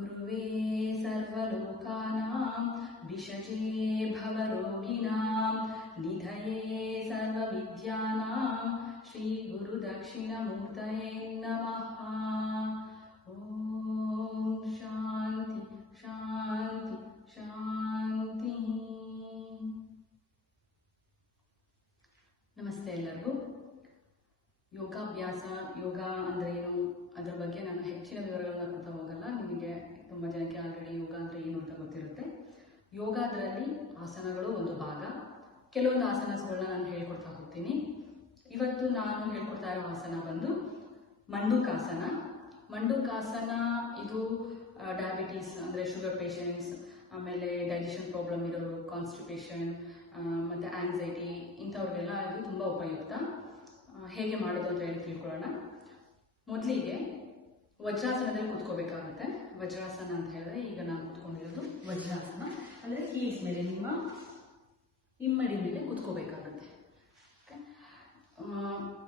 गुरुवे सर्वलोकानां विषजे भवरोगिणां निधये सर्वविद्यानां श्रीगुरुदक्षिणमूर्तये नमः। ॐ शान्ति शान्ति शान्ति। ನಮಸ್ತೆ ಎಲ್ಲರಿಗೂ. ಯೋಗಾಭ್ಯಾಸ, ಯೋಗ ಅಂದರೆ ಏನು, ಅದರ ಬಗ್ಗೆ ನಾನು ಹೆಚ್ಚಿನ ವಿವರಗಳನ್ನು ಕೊಡ್ತಾ ಹೋಗಲ್ಲ. ನಿಮಗೆ ತುಂಬ ಜನಕ್ಕೆ ಆಲ್ರೆಡಿ ಯೋಗ ಅಂದರೆ ಏನು ಅಂತ ಗೊತ್ತಿರುತ್ತೆ. ಯೋಗ ಅದರಲ್ಲಿ ಆಸನಗಳು ಒಂದು ಭಾಗ. ಕೆಲವೊಂದು ಆಸನಗಳನ್ನ ನಾನು ಹೇಳ್ಕೊಡ್ತಾ ಹೋಗ್ತೀನಿ. ಇವತ್ತು ನಾನು ಹೇಳ್ಕೊಡ್ತಾ ಇರೋ ಆಸನ ಬಂದು ಮಂಡುಕಾಸನ. ಮಂಡುಕಾಸನ ಇದು ಡಯಾಬಿಟೀಸ್ ಅಂದರೆ ಶುಗರ್ ಪೇಷಂಟ್ಸ್, ಆಮೇಲೆ ಡೈಜೆಷನ್ ಪ್ರಾಬ್ಲಮ್ ಇರೋರು, ಕಾನ್ಸ್ಟಿಪೇಷನ್ ಮತ್ತು ಆಂಗ್ಸೈಟಿ ಇಂಥವ್ರಿಗೆಲ್ಲ ಇದು ತುಂಬ ಉಪಯುಕ್ತ. ಹೇಗೆ ಮಾಡೋದು ಅಂತ ಹೇಳಿ ತಿಳ್ಕೊಳ್ಳೋಣ. ಮೊದಲಿಗೆ ವಜ್ರಾಸನದಲ್ಲಿ ಕೂತ್ಕೋಬೇಕಾಗುತ್ತೆ. ವಜ್ರಾಸನ ಅಂತ ಹೇಳಿದ್ರೆ ಈಗ ನಾನು ಕೂತ್ಕೊಂಡಿರೋದು ವಜ್ರಾಸನ ಅಂದರೆ ಹೀಲ್ಸ್ ಮೇಲೆ, ನಿಮ್ಮ ಹಿಮ್ಮಡಿ ಮೇಲೆ ಕೂತ್ಕೋಬೇಕಾಗುತ್ತೆ.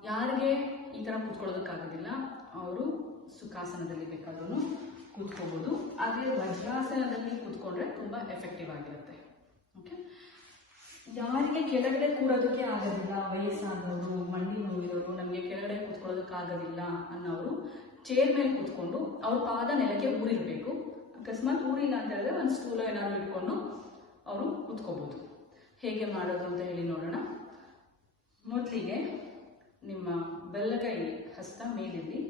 ಯಾರಿಗೆ ಈ ಥರ ಕೂತ್ಕೊಳ್ಳೋದಕ್ಕಾಗೋದಿಲ್ಲ ಅವರು ಸುಖಾಸನದಲ್ಲಿ ಬೇಕಾದ್ರೂ ಕೂತ್ಕೋಬೋದು. ಆದರೆ ವಜ್ರಾಸನದಲ್ಲಿ ಕೂತ್ಕೊಂಡ್ರೆ ತುಂಬ ಎಫೆಕ್ಟಿವ್ ಆಗಿರುತ್ತೆ. ಓಕೆ, ಯಾರಿಗೆ ಕೆಳಗಡೆ ಕೂರೋದಕ್ಕೆ ಆಗೋದಿಲ್ಲ, ವಯಸ್ಸಾದವರು, ಮಂಡಿ ನೋವಿರೋರು, ನಮಗೆ ಕೆಳಗಡೆ ಕೂತ್ಕೊಳ್ಳೋದಕ್ಕಾಗೋದಿಲ್ಲ ಅನ್ನೋರು ಚೇರ್ ಮೇಲೆ ಕೂತ್ಕೊಂಡು ಅವ್ರ ಪಾದ ನೆಲಕ್ಕೆ ಊರಿರಬೇಕು. ಅಕಸ್ಮಾತ್ ಊರಿಲ್ಲ ಅಂತ ಹೇಳಿದ್ರೆ ಒಂದು ಸ್ಟೂಲ್ ಏನಾದರೂ ಇಟ್ಕೊಂಡು ಅವರು ಕೂತ್ಕೋಬೋದು. ಹೇಗೆ ಮಾಡೋದು ಅಂತ ಹೇಳಿ ನೋಡೋಣ. ಮೊದಲಿಗೆ ನಿಮ್ಮ ಬೆಲ್ಲಗೈ ಹಸ್ತ ಮೇಲಿರಲಿ,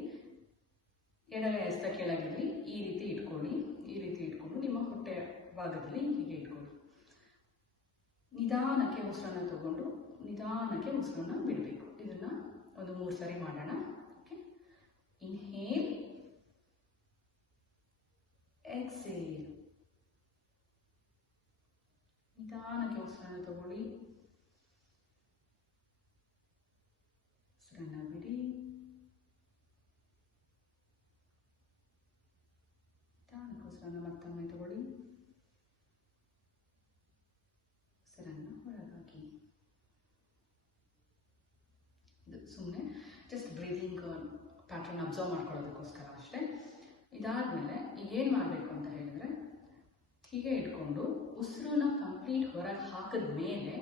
ಎಡಗೈ ಹಸ್ತ ಕೆಳಗಿರಲಿ. ಈ ರೀತಿ ಇಟ್ಕೊಳ್ಳಿ. ಈ ರೀತಿ ಇಟ್ಕೊಂಡು ನಿಮ್ಮ ಹೊಟ್ಟೆ ಭಾಗದಲ್ಲಿ ಹೀಗೆ ಇಟ್ಕೊಳ್ಳಿ. ನಿಧಾನಕ್ಕೆ ಉಸಿರನ್ನ ತಗೊಂಡು ನಿಧಾನಕ್ಕೆ ಉಸಿರನ್ನ ಬಿಡಬೇಕು. ಇದನ್ನ ಒಂದು 3 ಸರಿ ಮಾಡೋಣ. Okay, inhale, exhale. ನಿಧಾನಕ್ಕೆ ಉಸಿರನ್ನ ತಗೊಳ್ಳಿ, ಉಸಿರನ್ನ ಬಿಡಿ. ನಿಧಾನಕ್ಕೆ ಉಸಿರನ್ನ ಮತ್ತೊಮ್ಮೆ ತಗೊಳ್ಳಿ, ಉಸಿರನ್ನ ಹೊರಗಾಕಿ. ಇದು ಸುಮ್ಮನೆ ಜಸ್ಟ್ ಬ್ರೀದಿಂಗ್ ಪ್ಯಾಟ್ರನ್ ಅಬ್ಸರ್ವ್ ಮಾಡ್ಕೊಳ್ಳೋದಕ್ಕೋಸ್ಕರ ಅಷ್ಟೇ. ಇದಾದಮೇಲೆ ಏನು ಮಾಡಬೇಕು ಅಂತ ಹೇಳಿದ್ರೆ, ಹೀಗೆ ಇಟ್ಕೊಂಡು ಉಸಿರನ್ನ ಕಂಪ್ಲೀಟ್ ಹೊರಗೆ ಹಾಕಿದ ಮೇಲೆ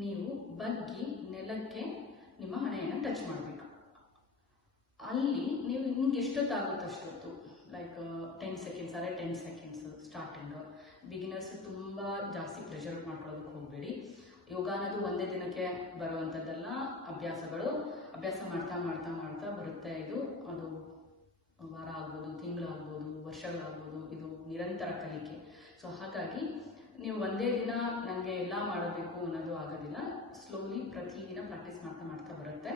ನೀವು ಬಗ್ಗಿ ನೆಲಕ್ಕೆ ನಿಮ್ಮ ಹಣೆಯನ್ನು ಟಚ್ ಮಾಡಬೇಕು. ಅಲ್ಲಿ ನೀವು ನಿಮ್ಗೆ ಎಷ್ಟೊತ್ತಾಗುತ್ತೋ ಅಷ್ಟೊತ್ತು, ಲೈಕ್ 10 ಸೆಕೆಂಡ್ಸ್ ಆದರೆ 10 ಸೆಕೆಂಡ್ಸ್ ಸ್ಟಾರ್ಟಿಂಗ್. ಬಿಗಿನರ್ಸ್ ತುಂಬ ಜಾಸ್ತಿ ಪ್ರೆಷರ್ ಮಾಡ್ಕೊಳ್ಳೋದಕ್ಕೆ ಹೋಗಬೇಡಿ. ಯೋಗ ಅನ್ನೋದು ಒಂದೇ ದಿನಕ್ಕೆ ಬರುವಂಥದ್ದಲ್ಲ. ಅಭ್ಯಾಸ ಮಾಡ್ತಾ ಮಾಡ್ತಾ ಮಾಡ್ತಾ ಬರುತ್ತೆ. ಅದು ವಾರ ಆಗ್ಬೋದು, ತಿಂಗಳಾಗ್ಬೋದು, ವರ್ಷಗಳಾಗ್ಬೋದು. ಇದು ನಿರಂತರ ಕಲಿಕೆ. ಸೊ ಹಾಗಾಗಿ ನೀವು ಒಂದೇ ದಿನ ನನಗೆ ಎಲ್ಲ ಮಾಡಬೇಕು ಅನ್ನೋದು ಆಗೋದಿಲ್ಲ. ಸ್ಲೋಲಿ ಪ್ರತಿದಿನ ಪ್ರಾಕ್ಟೀಸ್ ಮಾಡ್ತಾ ಮಾಡ್ತಾ ಬರುತ್ತೆ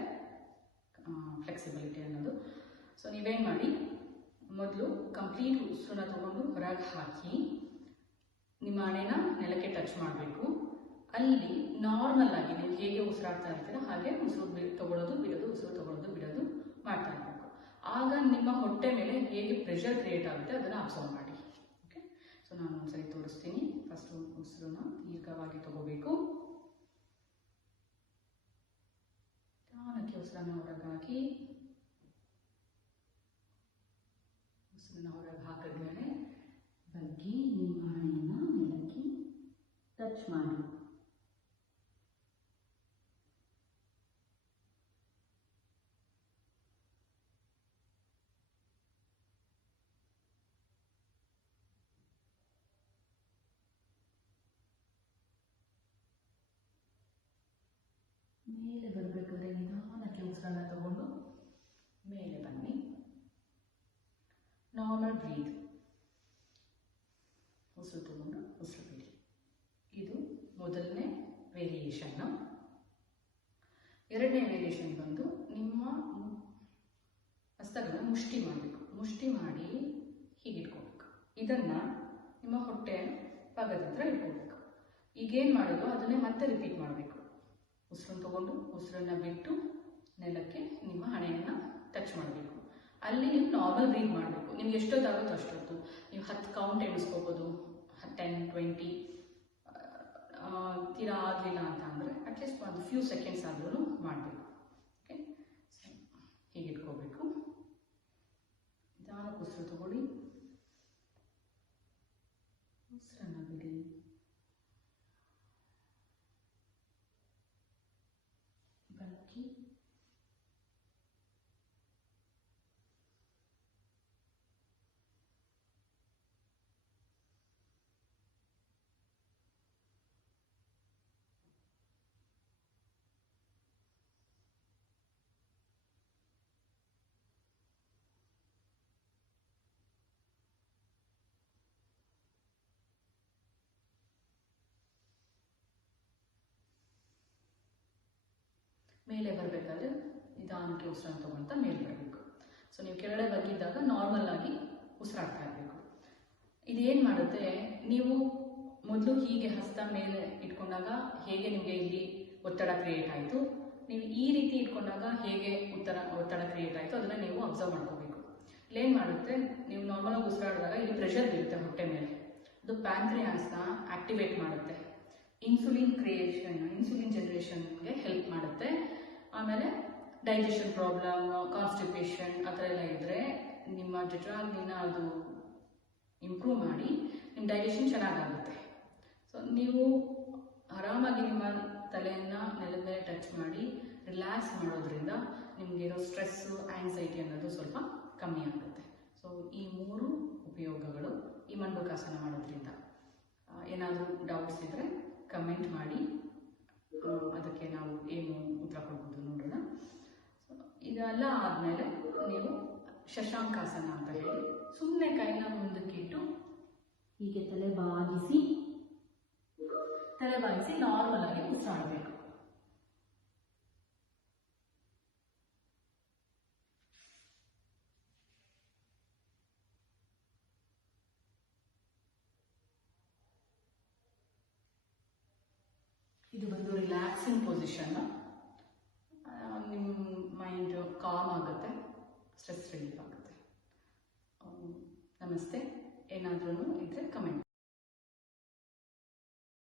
ಫ್ಲೆಕ್ಸಿಬಿಲಿಟಿ ಅನ್ನೋದು. ಸೊ ನೀವೇನು ಮಾಡಿ, ಮೊದಲು ಕಂಪ್ಲೀಟ್ ಉಸಿರನ್ನ ತಗೊಂಡು ಹೊರಗೆ ಹಾಕಿ ನಿಮ್ಮ ಹಣೆನ ನೆಲಕ್ಕೆ ಟಚ್ ಮಾಡಬೇಕು. ಅಲ್ಲಿ ನಾರ್ಮಲ್ ಆಗಿ ನೀವು ಹೇಗೆ ಉಸಿರಾಡ್ತಾ ಇರ್ತೀರ ಹಾಗೆ ಉಸಿರು ತಗೊಳ್ಳೋದು ಬಿಡೋದು, ಉಸಿರು ತಗೊಳ್ಳೋದು ಬಿಡೋದು ಮಾಡ್ತಾ ಇರಬೇಕು. ಆಗ ನಿಮ್ಮ ಹೊಟ್ಟೆ ಮೇಲೆ ಹೇಗೆ ಪ್ರೆಷರ್ ಕ್ರಿಯೇಟ್ ಆಗುತ್ತೆ ಅದನ್ನು ಅಬ್ಸರ್ವ್ ಮಾಡಿ. ಓಕೆ, ಸೊ ನಾನು ಒಂದ್ಸರಿ ತೋರಿಸ್ತೀನಿ. ಫಸ್ಟ್ ಉಸಿರನ್ನ ದೀರ್ಘವಾಗಿ ತಗೋಬೇಕು. ನಿಧಾನಕ್ಕೆ ಉಸಿರನ್ನ ಹೊರಗಾಗಿ ಉಸಿರನ್ನ ಹೊರಗೆ ಹಾಕಿದ್ಮೇಲೆ ಬಗ್ಗಿ ನಿಮ್ಮ ಹಣೆಯನ್ನ ನೆಲಕ್ಕೆ ಟಚ್ ಮಾಡಿ. ಮೇಲೆ ಬರಬೇಕಾದ್ರೆ ನಿಧಾನಕ್ಕೆ ಉಸಿರನ್ನ ತಗೊಂಡು ಮೇಲೆ ಬನ್ನಿ. Normal breath. ಉಸಿರು ತಗೊಂಡು ಉಸಿರು ಬಿಡಿ. ಇದು ಮೊದಲನೇ ವೇರಿಯೇಷನ್ನು. ಎರಡನೇ ವೇರಿಯೇಷನ್ ಬಂದು ನಿಮ್ಮ ಹಸ್ತಗಳನ್ನ ಮುಷ್ಟಿ ಮಾಡಬೇಕು. ಮುಷ್ಟಿ ಮಾಡಿ ಹೀಗೆ ಇಟ್ಕೋಬೇಕು. ಇದನ್ನು ನಿಮ್ಮ ಹೊಟ್ಟೆ ಭಾಗದ ಹತ್ರ ಇಟ್ಕೋಬೇಕು. ಈಗೇನು ಮಾಡೋದು ಅದನ್ನೇ ಮತ್ತೆ ರಿಪೀಟ್ ಮಾಡಬೇಕು. ಉಸಿರನ್ನು ತಗೊಂಡು ಉಸಿರನ್ನ ಬಿಟ್ಟು ನೆಲಕ್ಕೆ ನಿಮ್ಮ ಹಣೆಯನ್ನು ಟಚ್ ಮಾಡಬೇಕು. ಅಲ್ಲಿ ನೀವು ನಾರ್ಮಲ್ ಬ್ರೀತ್ ಮಾಡಬೇಕು. ನಿಮ್ಗೆ ಎಷ್ಟೊತ್ತಾಗುತ್ತೋ ಅಷ್ಟೊತ್ತು. ನೀವು 10 ಕೌಂಟ್ ಎಣಿಸ್ಕೋಬೋದು, 10, 20. ತೀರಾ ಆಗಲಿಲ್ಲ ಅಂತ ಅಂದರೆ ಅಟ್ಲೀಸ್ಟ್ ಒಂದು ಫ್ಯೂ ಸೆಕೆಂಡ್ಸ್ ಆದ್ರೂ ಮಾಡಬೇಕು. ಓಕೆ, ಹೀಗೆ ಇಟ್ಕೋಬೇಕು. ನಿಧಾನಕ್ಕೆ ಉಸಿರು ತಗೊಳ್ಳಿ, ಮೇಲೆ ಬರಬೇಕಾದ್ರೆ ನಿಧಾನಕ್ಕೆ ಉಸಿರನ್ನು ತಗೊಳ್ತಾ ಮೇಲೆ ಬರಬೇಕು. ಸೊ ನೀವು ಕೆಳಗಡೆ ಬಗ್ಗಿದ್ದಾಗ ನಾರ್ಮಲ್ ಆಗಿ ಉಸಿರಾಡ್ತಾ ಇರಬೇಕು. ಇದೇನು ಮಾಡುತ್ತೆ, ನೀವು ಮೊದಲು ಹೀಗೆ ಹಸ್ತ ಮೇಲೆ ಇಟ್ಕೊಂಡಾಗ ಹೇಗೆ ನಿಮಗೆ ಇಲ್ಲಿ ಒತ್ತಡ ಕ್ರಿಯೇಟ್ ಆಯಿತು, ನೀವು ಈ ರೀತಿ ಇಟ್ಕೊಂಡಾಗ ಹೇಗೆ ಒತ್ತಡ ಕ್ರಿಯೇಟ್ ಆಯಿತು ಅದನ್ನು ನೀವು ಅಬ್ಸರ್ವ್ ಮಾಡ್ಕೋಬೇಕು. ಇಲ್ಲೇನು ಮಾಡುತ್ತೆ, ನೀವು ನಾರ್ಮಲಾಗಿ ಉಸಿರಾಡಿದಾಗ ಇಲ್ಲಿ ಪ್ರೆಷರ್ ಬೀರುತ್ತೆ ಹೊಟ್ಟೆ ಮೇಲೆ, ಅದು ಪ್ಯಾಂಕ್ರಿಯಾಸ್ನ ಆಕ್ಟಿವೇಟ್ ಮಾಡುತ್ತೆ, ಇನ್ಸುಲಿನ್ ಜನರೇಷನ್ಗೆ ಹೆಲ್ಪ್ ಮಾಡುತ್ತೆ. ಆಮೇಲೆ ಡೈಜೆಷನ್ ಪ್ರಾಬ್ಲಮ್, ಕಾನ್ಸ್ಟಿಪೇಷನ್ ಆ ಥರ ಎಲ್ಲ ಇದ್ದರೆ ನಿಮ್ಮ ಜಠರಾಗ್ನಿನ ಅದು ಇಂಪ್ರೂವ್ ಮಾಡಿ ನಿಮ್ಮ ಡೈಜೆಷನ್ ಚೆನ್ನಾಗಾಗುತ್ತೆ. ಸೊ ನೀವು ಆರಾಮಾಗಿ ನಿಮ್ಮ ತಲೆಯನ್ನು ನೆಲದ ಮೇಲೆ ಟಚ್ ಮಾಡಿ ರಿಲ್ಯಾಕ್ಸ್ ಮಾಡೋದ್ರಿಂದ ನಿಮಗಿರೋ ಸ್ಟ್ರೆಸ್ಸು, ಆ್ಯಂಗ್ಸೈಟಿ ಅನ್ನೋದು ಸ್ವಲ್ಪ ಕಮ್ಮಿ ಆಗುತ್ತೆ. ಸೊ ಈ 3 ಉಪಯೋಗಗಳು ಈ ಮಂಡೂಕಾಸನ ಮಾಡೋದ್ರಿಂದ. ಏನಾದರೂ ಡೌಟ್ಸ್ ಇದ್ದರೆ ಕಮೆಂಟ್ ಮಾಡಿ, ಅದಕ್ಕೆ ನಾವು ಏನು ಉತ್ತರ ಕೊಡ್ಬೋದು ನೋಡೋಣ. ಇದೆಲ್ಲ ಆದಮೇಲೆ ನೀವು ಶಶಾಂಕಾಸನ ಅಂತ ಹೇಳಿ ಸುಮ್ಮನೆ ಕೈನ ಮುಂದಕ್ಕಿಟ್ಟು ಹೀಗೆ ತಲೆ ಬಾಗಿಸಿ ನಾರ್ಮಲ್ ಆಗಿ ಉಸಿರಾಡಬೇಕು. ಇದು ಬಂದು ರಿಲ್ಯಾಕ್ಸಿಂಗ್ ಪೊಸಿಷನ್. ನಿಮ್ಮ ಮೈಂಡ್ ಕಾಮ್ ಆಗುತ್ತೆ, ಸ್ಟ್ರೆಸ್ ರಿಲೀಫ್ ಆಗುತ್ತೆ. ನಮಸ್ತೆ. ಏನಾದ್ರೂ ಇದ್ದರೆ ಕಮೆಂಟ್